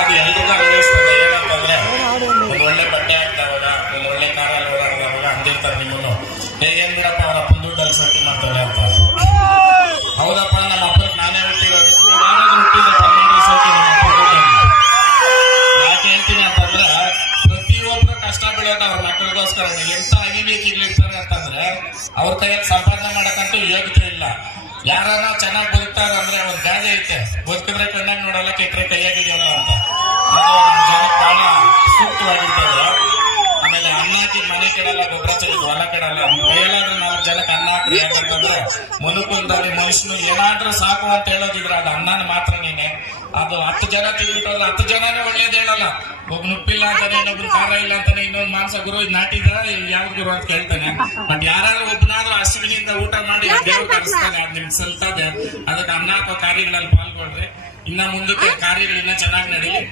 ಅದು ಎಲ್ರಿಗೂ ಅನ್ವಯಿಸ್ತದೆ. ಏನಂತಂದ್ರೆ ಒಂದು ಒಳ್ಳೆ ಬಟ್ಟೆ ಹಾಕ್ತಾವಾಗ, ಒಂದು ಒಳ್ಳೆ ಕಾರಲ್ಲಿ ಓಡಾಡಿದವಾಗ ಅಂದಿರ್ತಾರೆ ನಿಮ್ಮನ್ನು, ಏನ್ ಬಿಡಪ್ಪ ಅವ್ರ ಅಪ್ಪನ ದುಡ್ಡು ಅಲ್ಸಕ್ಕೆ ಮಾಡ್ತಾರೆ ಅಂತ. ಹೌದಪ್ಪ, ನಮ್ಮ ಅಪ್ಪನ ನಾನೇ ಹುಟ್ಟಿರೋದು, ಯಾಕೆ ಹೇಳ್ತೀನಿ ಅಂತಂದ್ರೆ ಪ್ರತಿಯೊಬ್ರು ಕಷ್ಟ ಬೀಳೋದು ಅವ್ರ ಮಕ್ಕಳಿಗೋಸ್ಕರ. ಎಂತ ಅವಿವೇಕಿಗಳಿರ್ತಾರೆ ಅಂತಂದ್ರೆ ಅವ್ರ ಕೈಯಲ್ಲಿ ಸಂಪಾದನೆ ಮಾಡಕ್ಕಂತೂ ಯೋಗ್ಯತೆ ಇಲ್ಲ. ಯಾರನ್ನ ಚೆನ್ನಾಗಿ ಬದುಕ್ತಾರ ಅಂದ್ರೆ ಅವ್ರ ಗಾದೆ ಐತೆ, ಬದುಕಿದ್ರೆ ಕಣ್ಣಾಗಿ ನೋಡಲ್ಲ, ಕೆಟ್ಟರೆ ಕೈಯಾಗಿ ಹಿಡಿಯಲ್ಲ ಅಂತ. ಜನಕ್ಕೆ ಬಹಳ ಸೂಕ್ತವಾಗಿರ್ತದೆ. ಆಮೇಲೆ ಅನ್ನ ಹಾಕಿ ಮನೆ ಕೆಡಲ್ಲ, ಗೊಬ್ಬರ ಚೆಲ್ಲಿದ್ ಹೊಲ ಕೆಡಲ್ಲ. ಕೈಯಲ್ಲಾದ್ರೆ 4 ಜನಕ್ಕೆ ಅನ್ನ ಹಾಕ್ರಿ. ಯಾಕಂತಂದ್ರೆ ಮನುಕುಲದಲ್ಲಿ ಮನುಷ್ಯನು ಏನಾದ್ರೂ ಸಾಕು ಅಂತ ಹೇಳೋದಿದ್ರೆ ಅದು ಅನ್ನನ ಮಾತ್ರ ನೀನೆ. ಅದು 10 ಜನ ತಿಳ್ಬಿಟ್ಟೋದ್ರೆ 10 ಜನನೇ ಒಳ್ಳೇದು ಹೇಳಲ್ಲ. ಒಬ್ಬನು ಉಪ್ಪಿಲ್ಲ ಅಂತಾನೆ, ಇನ್ನೊಬ್ರು ಖಾರ ಇಲ್ಲ ಅಂತಾನೆ, ಇನ್ನೊಂದು ಮಾಂಸ ಗುರು ಇದು ನಾಟಿದ ಯಾವ್ದು ಗುರು ಅಂತ ಕೇಳ್ತಾನೆ. ಬಟ್ ಯಾರಾದ್ರೂ ಒಬ್ಬನಾದ್ರೂ ಹಸಿವಿನಿಂದ ಊಟ ಮಾಡಿ ದೇವ್ರು ಕರೆಸ್ತಾನೆ, ಅದ್ ನಿಮ್ಗೆ ಸಲ್ತದೆ. ಅದಕ್ಕೆ ಅನ್ನ ಅಥವಾ ಕಾರ್ಯಗಳಲ್ಲಿ ಪಾಲ್ಗೊಳ್ರಿ. ಇನ್ನ ಮುಂದಕ್ಕೆ ಕಾರ್ಯಗಳು ಇನ್ನ ಚೆನ್ನಾಗಿ ನಡೀಲಿ.